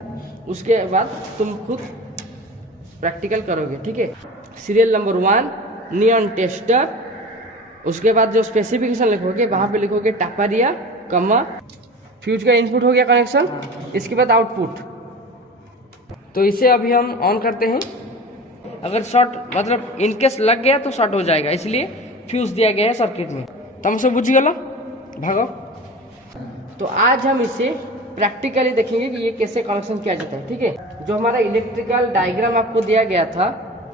उसके बाद तुम खुद प्रैक्टिकल करोगे, ठीक है। Serial number 1 neon tester. उसके बाद जो स्पेसिफिकेशन लिखोगे वहां पे लिखोगे टापारिया कमा फ्यूज का इनपुट हो गया कनेक्शन। इसके बाद आउटपुट। तो इसे अभी हम ऑन करते हैं। अगर शॉर्ट मतलब इनकेस लग गया तो शॉर्ट हो जाएगा, इसलिए फ्यूज दिया गया है सर्किट में। तुम सब बुझ गया भागो। तो आज हम इसे प्रैक्टिकली देखेंगे कि ये कैसे कनेक्शन किया जाता है, ठीक है। जो हमारा इलेक्ट्रिकल डायग्राम आपको दिया गया था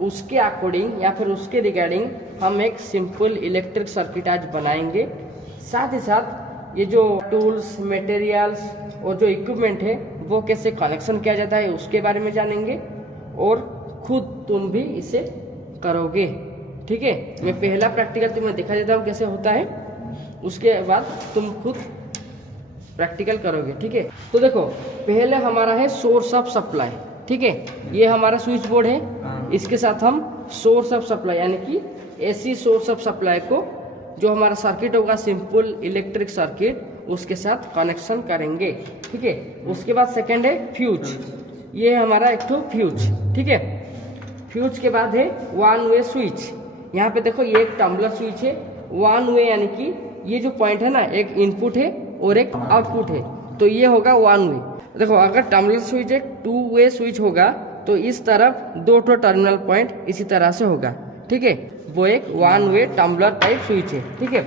उसके अकॉर्डिंग या फिर उसके रिगार्डिंग हम एक सिंपल इलेक्ट्रिक सर्किट आज बनाएंगे। साथ ही साथ ये जो टूल्स, मटेरियल्स और जो इक्विपमेंट है वो कैसे कनेक्शन किया जाता है उसके बारे में जानेंगे और खुद तुम भी इसे करोगे, ठीक है। मैं पहला प्रैक्टिकल तुम्हें दिखा देता हूँ कैसे होता है, उसके बाद तुम खुद प्रैक्टिकल करोगे, ठीक है। तो देखो पहले हमारा है सोर्स ऑफ सप्लाई, ठीक है। ये हमारा स्विच बोर्ड है, इसके साथ हम सोर्स ऑफ सप्लाई यानी कि एसी सोर्स ऑफ सप्लाई को जो हमारा सर्किट होगा सिंपल इलेक्ट्रिक सर्किट उसके साथ कनेक्शन करेंगे, ठीक है। उसके बाद सेकंड है फ्यूज। ये हमारा एक तो फ्यूज, ठीक है। फ्यूज के बाद है वन वे स्विच। यहाँ पे देखो ये एक टम्बलर स्विच है, वन वे यानी कि ये जो पॉइंट है ना एक इनपुट है और एक आउटपुट है, तो ये होगा वन वे। देखो अगर टम्बलर स्विच एक टू वे स्विच होगा तो इस तरफ दो टर्मिनल पॉइंट इसी तरह से होगा, ठीक है। वो एक one way tumbler type switch है, ठीक है।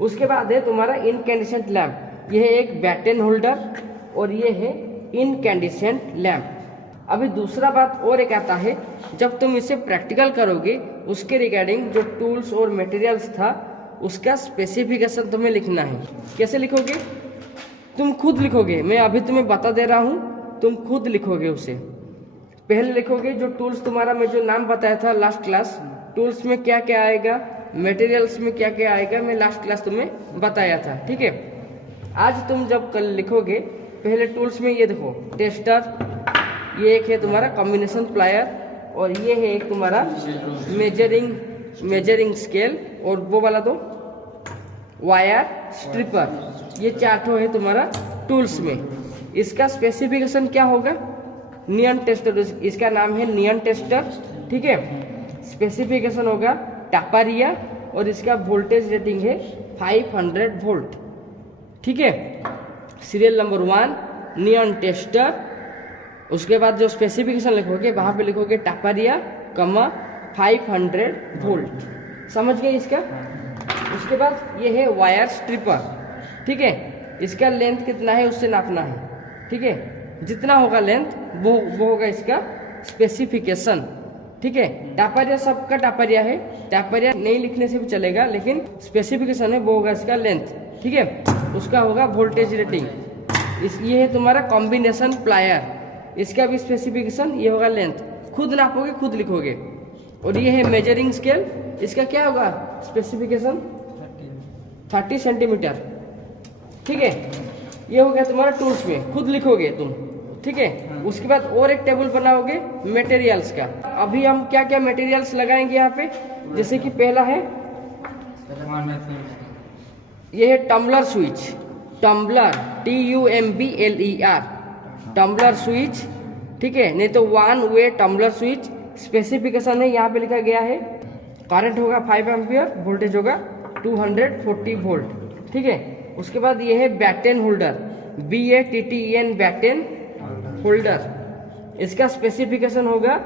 उसके बाद है तुम्हारा इनकैंडिसेंट लैम्प। ये है एक बैटन होल्डर और ये है इनकैंडिसेंट लैम्प। अभी दूसरा बात और एक आता है, जब तुम इसे प्रैक्टिकल करोगे उसके रिगार्डिंग जो टूल्स और मटेरियल्स था उसका स्पेसिफिकेशन तुम्हें लिखना है। कैसे लिखोगे? तुम खुद लिखोगे, मैं अभी तुम्हें बता दे रहा हूँ, तुम खुद लिखोगे उसे। पहले लिखोगे जो टूल्स तुम्हारा मैं जो नाम बताया था लास्ट क्लास, टूल्स में क्या क्या आएगा, मटेरियल्स में क्या क्या आएगा, मैं लास्ट क्लास तुम्हें बताया था, ठीक है। आज तुम जब कल लिखोगे पहले टूल्स में ये देखो टेस्टर, ये एक है तुम्हारा कॉम्बिनेशन प्लायर और ये है एक तुम्हारा मेजरिंग स्केल और वो वाला तो वायर स्ट्रिपर। ये चार्टो है तुम्हारा टूल्स में। इसका स्पेसिफिकेशन क्या होगा? नियॉन टेस्टर, इसका नाम है नियॉन टेस्टर, ठीक है। स्पेसिफिकेशन होगा टापारिया और इसका वोल्टेज रेटिंग है 500 वोल्ट, ठीक है। Serial number 1 neon tester. उसके बाद जो स्पेसिफिकेशन लिखोगे वहां पे लिखोगे टापारिया कमा 500 वोल्ट। समझ गए इसका? उसके बाद ये है वायर स्ट्रिपर, ठीक है। इसका लेंथ कितना है उससे नापना है, ठीक है। जितना होगा लेंथ वो होगा इसका स्पेसिफिकेशन, ठीक है। टापारिया सबका टापारिया है, टापारिया नहीं लिखने से भी चलेगा, लेकिन स्पेसिफिकेशन है वो होगा इसका लेंथ, ठीक है। उसका होगा वोल्टेज रेटिंग। ये है तुम्हारा कॉम्बिनेशन प्लायर, इसका भी स्पेसिफिकेशन ये होगा लेंथ। खुद नापोगे खुद लिखोगे। और ये है मेजरिंग स्केल, इसका क्या होगा स्पेसिफिकेशन 30 सेंटीमीटर, ठीक है। ये हो गया तुम्हारा टूल्स में, खुद लिखोगे तुम, ठीक है। उसके बाद और एक टेबल बनाओगे मटेरियल्स का। अभी हम क्या क्या मटेरियल्स लगाएंगे यहाँ पे, जैसे कि पहला है ये है tumbler switch, tumbler TUMBLER tumbler switch, ठीक है। नहीं तो one way tumbler switch. Specification है यहाँ पे लिखा गया है, करंट होगा 5 एम्पियर, वोल्टेज होगा 240 वोल्ट, ठीक है। उसके बाद ये है batten holder, BATTEN batten holder. इसका स्पेसिफिकेशन होगा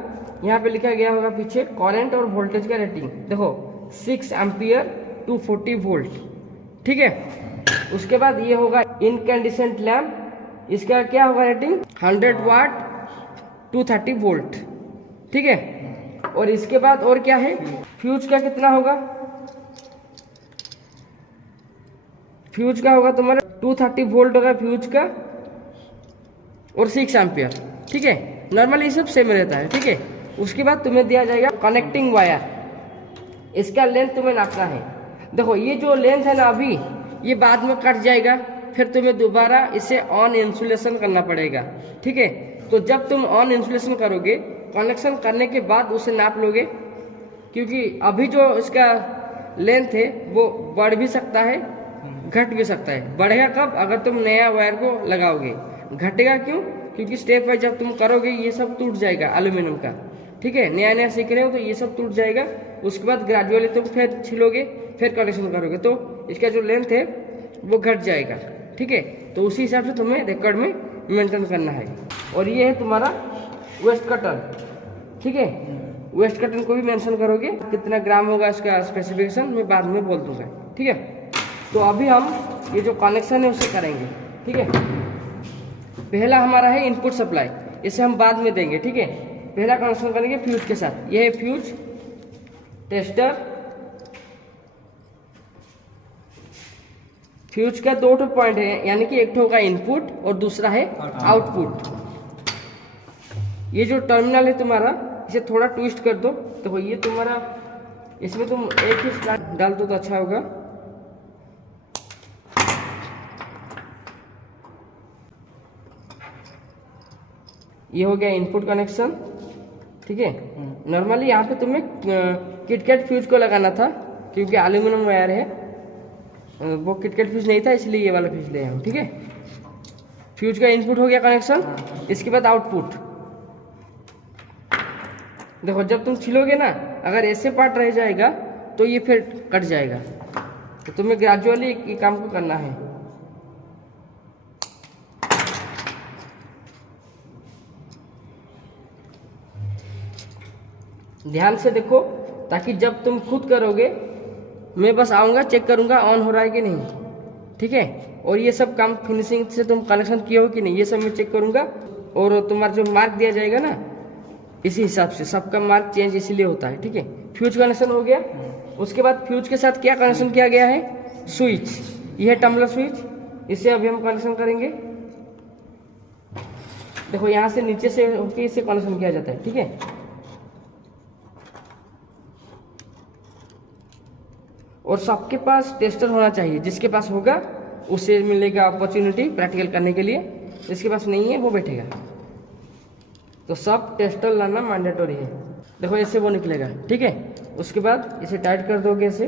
यहाँ पे लिखा गया होगा पीछे करंट और वोल्टेज का रेटिंग, देखो 6 एम्पियर 240 वोल्ट, ठीक है। उसके बाद ये होगा इनकैंडिसेंट लैम्प, इसका क्या होगा रेटिंग 100 वाट 230 वोल्ट, ठीक है। और इसके बाद और क्या है, फ्यूज का कितना होगा, फ्यूज का होगा तुम्हारा 230 वोल्ट होगा फ्यूज का और 6 एम्पियर, ठीक है। नॉर्मली ये सब सेम रहता है, ठीक है। उसके बाद तुम्हें दिया जाएगा कनेक्टिंग वायर, इसका लेंथ तुम्हें नापना है। देखो ये जो लेंथ है ना अभी ये बाद में कट जाएगा, फिर तुम्हें दोबारा इसे ऑन इंसुलेशन करना पड़ेगा, ठीक है। तो जब तुम ऑन इंसुलेशन करोगे कनेक्शन करने के बाद उसे नाप लोगे, क्योंकि अभी जो इसका लेंथ है वो बढ़ भी सकता है घट भी सकता है। बढ़ेगा कब? अगर तुम नया वायर को लगाओगे। घटेगा क्यों? क्योंकि स्टेप वाइज जब तुम करोगे ये सब टूट जाएगा एल्यूमिनियम का, ठीक है। नया नया सीख रहे हो तो ये सब टूट जाएगा। उसके बाद ग्रेजुअली तुम फिर छिलोगे, फिर कनेक्शन करोगे तो इसका जो लेंथ है वो घट जाएगा, ठीक है। तो उसी हिसाब से तुम्हें रिकॉर्ड में मेंटेन करना है। और ये है तुम्हारा वेस्ट कटर, ठीक है। वेस्ट कटर को भी मेंशन करोगे, कितना ग्राम होगा इसका स्पेसिफिकेशन मैं बाद में बोल दूंगा, ठीक है। तो अभी हम ये जो कनेक्शन है उसे करेंगे, ठीक है। पहला हमारा है इनपुट सप्लाई, इसे हम बाद में देंगे, ठीक है। पहला कनेक्शन करेंगे फ्यूज के साथ। यह है फ्यूज टेस्टर। फ्यूज का दो पॉइंट है, यानी कि एक होगा इनपुट और दूसरा है आउटपुट। ये जो टर्मिनल है तुम्हारा, इसे थोड़ा ट्विस्ट कर दो तो ये तुम्हारा, इसमें तुम एक ही स्टार्ट डाल दो तो अच्छा होगा। ये हो गया इनपुट कनेक्शन, ठीक है। नॉर्मली यहाँ पे तुम्हें किटकैट फ्यूज को लगाना था, क्योंकि एल्यूमिनियम वायर है, वो किटकैट फ्यूज नहीं था, इसलिए ये वाला फ्यूज ले हम, ठीक है। फ्यूज का इनपुट हो गया कनेक्शन। इसके बाद आउटपुट देखो, जब तुम छिलोगे ना, अगर ऐसे पार्ट रह जाएगा तो ये फिर कट जाएगा। तो तुम्हें ग्रेजुअली ये काम को करना है। ध्यान से देखो, ताकि जब तुम खुद करोगे, मैं बस आऊंगा चेक करूंगा ऑन हो रहा है कि नहीं, ठीक है। और ये सब काम फिनिशिंग से तुम कनेक्शन किए हो कि नहीं, ये सब मैं चेक करूंगा। और तुम्हारा जो मार्क दिया जाएगा ना, इसी हिसाब से सबका मार्क चेंज इसीलिए होता है, ठीक है। फ्यूज कनेक्शन हो गया। उसके बाद फ्यूज के साथ क्या कनेक्शन किया गया है, स्विच। यह है टम्बलर स्विच, इसे अभी हम कनेक्शन करेंगे। देखो यहाँ से नीचे से होके इसे कनेक्शन किया जाता है, ठीक है। और सबके पास टेस्टर होना चाहिए, जिसके पास होगा उसे मिलेगा अपॉर्चुनिटी प्रैक्टिकल करने के लिए, जिसके पास नहीं है वो बैठेगा। तो सब टेस्टर लाना मैंडेटरी है। देखो ऐसे वो निकलेगा, ठीक है। उसके बाद इसे टाइट कर दोगे, ऐसे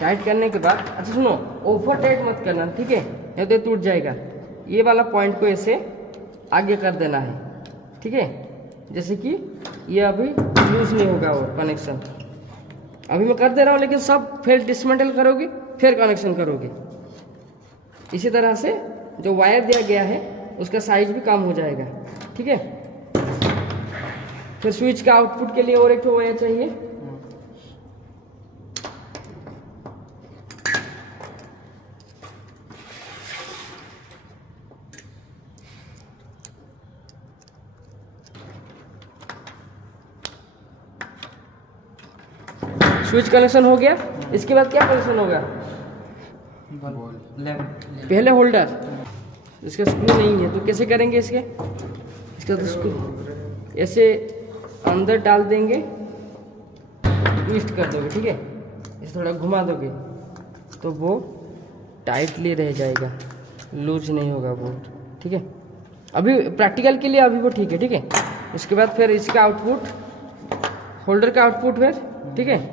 टाइट करने के बाद, अच्छा सुनो, ओवर टाइट मत करना, ठीक है, नहीं तो टूट जाएगा। ये वाला पॉइंट को ऐसे आगे कर देना है, ठीक है। जैसे कि ये अभी लूज नहीं होगा वो कनेक्शन, अभी मैं कर दे रहा हूँ, लेकिन सब फिर डिसमेंटल करोगे, फिर कनेक्शन करोगे। इसी तरह से जो वायर दिया गया है उसका साइज भी कम हो जाएगा, ठीक है। फिर स्विच का आउटपुट के लिए और एक वायर चाहिए। स्विच कनेक्शन हो गया। इसके बाद क्या कनेक्शन होगा, पहले होल्डर। इसका स्क्रू नहीं है तो कैसे करेंगे इसका तो स्क्रू ऐसे अंदर डाल देंगे, ट्विस्ट कर दोगे, ठीक है। इसे थोड़ा घुमा दोगे तो वो टाइटली रह जाएगा, लूज नहीं होगा वो, ठीक है। अभी प्रैक्टिकल के लिए अभी वो ठीक है, ठीक है। उसके बाद फिर इसका आउटपुट, होल्डर का आउटपुट फिर, ठीक है।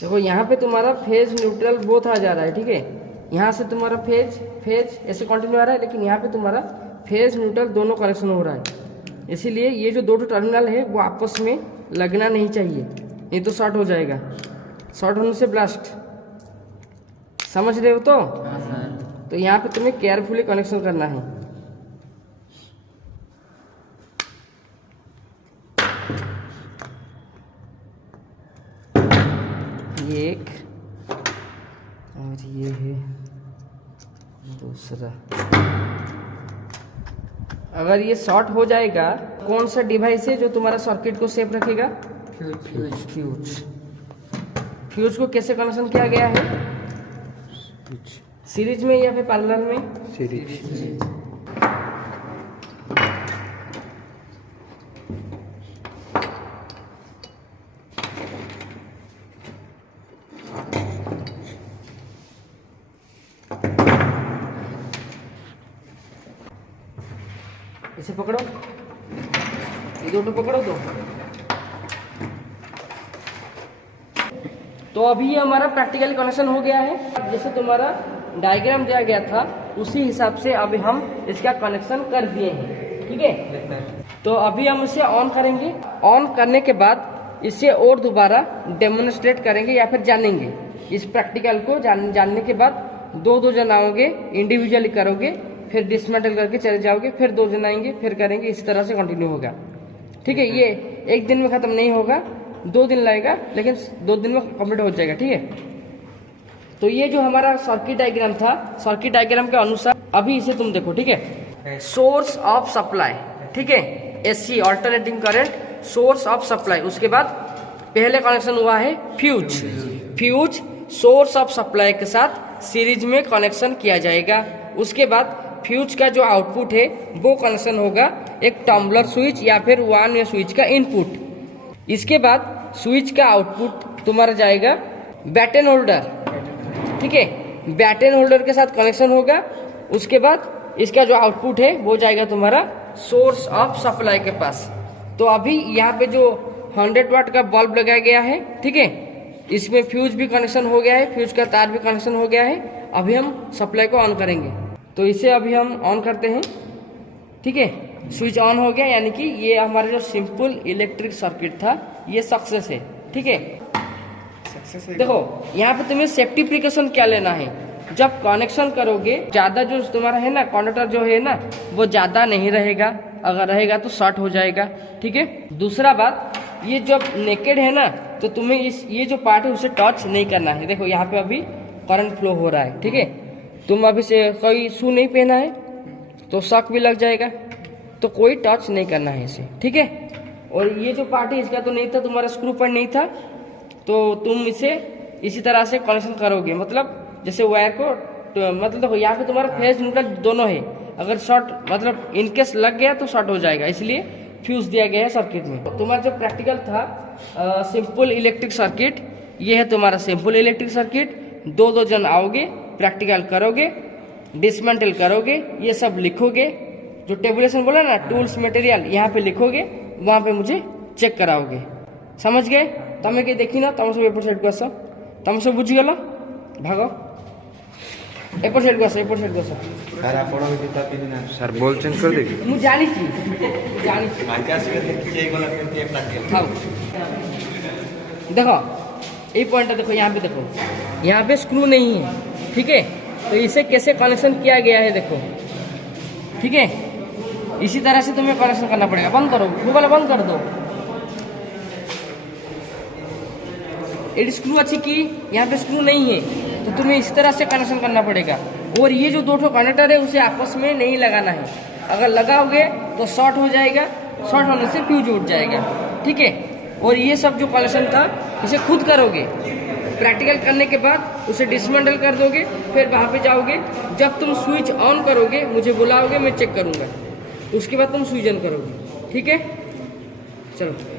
देखो यहाँ पे तुम्हारा फेज न्यूट्रल बोथ आ जा रहा है, ठीक है। यहाँ से तुम्हारा फेज ऐसे कंटिन्यू आ रहा है, लेकिन यहाँ पे तुम्हारा फेज न्यूट्रल दोनों कनेक्शन हो रहा है। इसीलिए ये जो दो टर्मिनल है वो आपस में लगना नहीं चाहिए, नहीं तो शॉर्ट हो जाएगा। शॉर्ट होने से ब्लास्ट, समझ रहे हो तो यहाँ पे तुम्हें केयरफुली कनेक्शन करना है। ये एक और ये है दूसरा। अगर ये शॉर्ट हो जाएगा, कौन सा डिवाइस है जो तुम्हारा सर्किट को सेफ रखेगा, फ्यूज को कैसे कनेक्शन किया गया है, सीरीज में या फिर पैरेलल में, सीरीज। इसे पकड़ो, ये दोनों पकड़ो तो अभी ये हमारा प्रैक्टिकल कनेक्शन हो गया है। जैसे तुम्हारा डायग्राम दिया गया था उसी हिसाब से अभी हम इसका कनेक्शन कर दिए हैं, ठीक है। तो अभी हम इसे ऑन करेंगे। ऑन करने के बाद इसे और दोबारा डेमोन्स्ट्रेट करेंगे या फिर जानेंगे। इस प्रैक्टिकल को जानने के बाद दो जन आओगे, इंडिविजुअली करोगे, फिर डिसमेंटल करके चले जाओगे, फिर 2 जन आएंगे, फिर करेंगे। इस तरह से कंटिन्यू होगा, ठीक है। ये एक दिन में खत्म नहीं होगा, 2 दिन लगेगा, लेकिन 2 दिन में कंप्लीट हो जाएगा, ठीक है। तो ये जो हमारा सर्किट डायग्राम था, सर्किट डायग्राम के अनुसार अभी इसे तुम देखो, ठीक है। सोर्स ऑफ सप्लाई, ठीक है, AC alternating current, source of supply. उसके बाद पहले कनेक्शन हुआ है फ्यूज सोर्स ऑफ सप्लाई के साथ सीरीज में कनेक्शन किया जाएगा। उसके बाद फ्यूज का जो आउटपुट है वो कनेक्शन होगा एक टम्बलर स्विच या फिर 1 वे स्विच का इनपुट। इसके बाद स्विच का आउटपुट तुम्हारा जाएगा बैटन होल्डर, ठीक है, बैटन होल्डर के साथ कनेक्शन होगा। उसके बाद इसका जो आउटपुट है वो जाएगा तुम्हारा सोर्स ऑफ सप्लाई के पास। तो अभी यहाँ पे जो 100 वाट का बल्ब लगाया गया है, ठीक है, इसमें फ्यूज भी कनेक्शन हो गया है, फ्यूज का तार भी कनेक्शन हो गया है। अभी हम सप्लाई को ऑन करेंगे, तो इसे अभी हम ऑन करते हैं, ठीक है। स्विच ऑन हो गया, यानी कि ये हमारा जो सिंपल इलेक्ट्रिक सर्किट था ये सक्सेस है, ठीक है। देखो यहाँ पे तुम्हें सेफ्टी प्रिकॉशन क्या लेना है। जब कनेक्शन करोगे ज्यादा जो तुम्हारा है ना कंडक्टर जो है ना वो ज्यादा नहीं रहेगा, अगर रहेगा तो शॉर्ट हो जाएगा, ठीक है। दूसरा बात, ये जब नेकेड है ना तो तुम्हें ये जो पार्ट है उसे टच नहीं करना है। देखो यहाँ पे अभी करंट फ्लो हो रहा है, ठीक है। तुम अभी से कोई शू नहीं पहना है तो शॉक भी लग जाएगा, तो कोई टच नहीं करना है इसे, ठीक है। और ये जो पार्ट है इसका तो नहीं था, तुम्हारा स्क्रू पर नहीं था, तो तुम इसे इसी तरह से कनेक्शन करोगे। मतलब जैसे वायर को मतलब देखो यहाँ पे तुम्हारा फेज न्यूट्रल दोनों है, अगर शॉर्ट मतलब इनकेस लग गया तो शॉर्ट हो जाएगा, इसलिए फ्यूज दिया गया है सर्किट में। तुम्हारा जो प्रैक्टिकल था सिंपल इलेक्ट्रिक सर्किट, ये है तुम्हारा सिंपल इलेक्ट्रिक सर्किट। 2 जन आओगे, प्रैक्टिकल करोगे, डिसमेंटल करोगे, ये सब लिखोगे। जो टेबुलेशन बोला ना टूल्स मटेरियल, यहाँ पे लिखोगे, वहाँ पे मुझे चेक कराओगे। समझ गए? तमें के देखी ना तुम सब एपट साइड को आस, तुम सब बुझीगल, भाग एपट साइड को आस, एपट साइड को आस। सर आपण जूता पिन सर बोल चेंज कर देगी मु जानी छी आकाश के देखिए एक वाला करके प्रैक्टिकल हां देखो ये पॉइंट देखो, यहाँ पे देखो, यहाँ पे स्क्रू नहीं है, ठीक है। तो इसे कैसे कनेक्शन किया गया है देखो, ठीक है। इसी तरह से तुम्हें कनेक्शन करना पड़ेगा। बंद करो, गूगल बंद कर दो। ये स्क्रू अच्छी की, यहाँ पे स्क्रू नहीं है, तो तुम्हें इस तरह से कनेक्शन करना पड़ेगा। और ये जो 2 कनेक्टर है उसे आपस में नहीं लगाना है, अगर लगाओगे तो शॉर्ट हो जाएगा, शॉर्ट होने से फ्यूज उठ जाएगा, ठीक है। और ये सब जो कनेक्शन था इसे खुद करोगे, प्रैक्टिकल करने के बाद उसे डिसमेंटल कर दोगे, फिर वहाँ पे जाओगे। जब तुम स्विच ऑन करोगे मुझे बुलाओगे, मैं चेक करूँगा, उसके बाद तुम स्विच ऑन करोगे, ठीक है। चलो।